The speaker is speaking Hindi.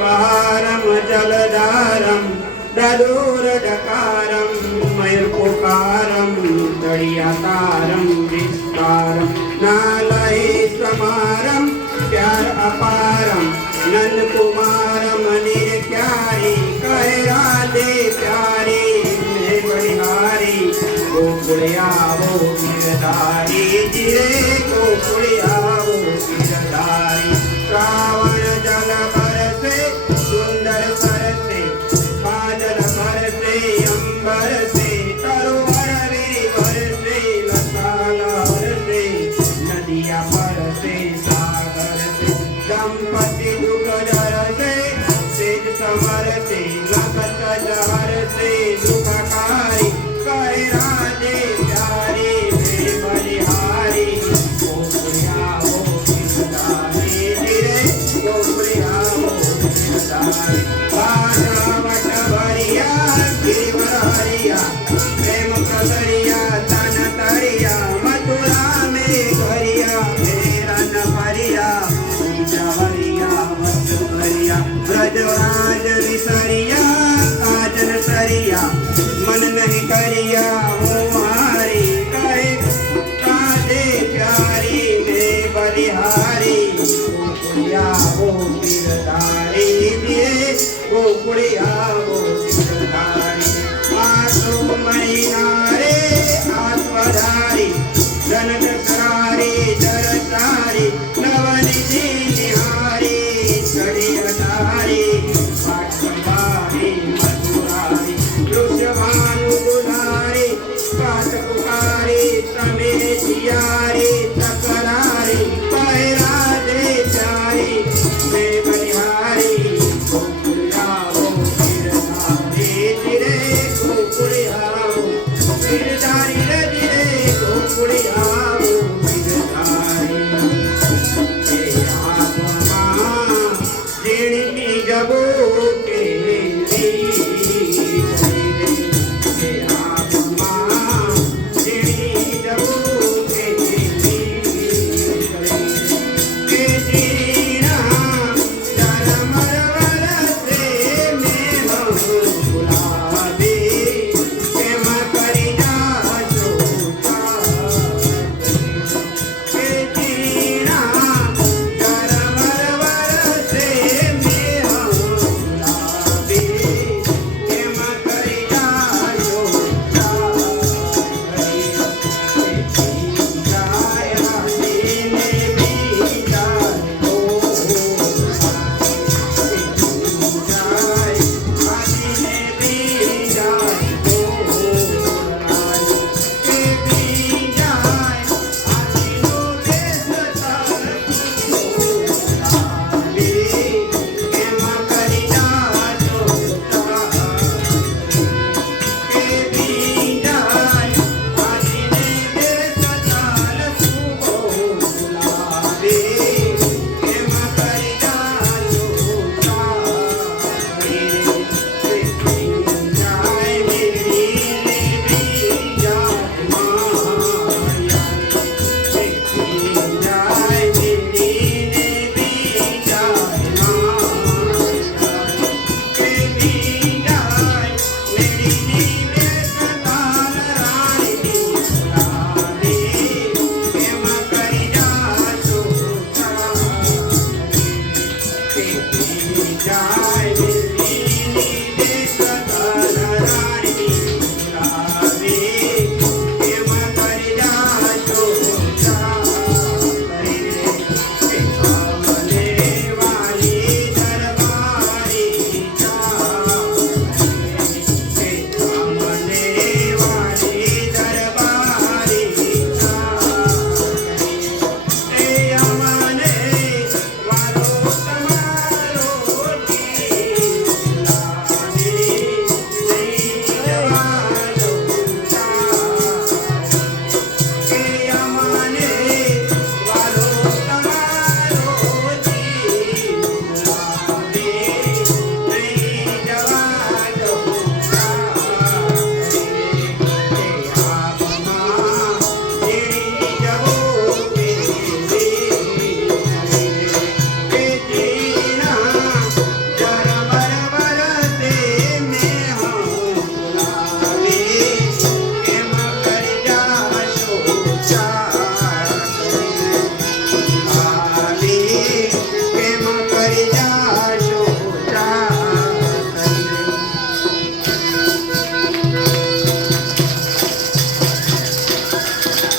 पारं जलधारं ददूरडकारं मयूरपुकारं तडियातारं विस्तारं नालये समारं प्यार अपारं नन्दकुमारं अनिर प्यारे कहे राधे प्यारे परिहारी गोकुलिया वो गिरधारी गिरे गोकुलिया गोकुलिया गोपीर तारी गोकुलिया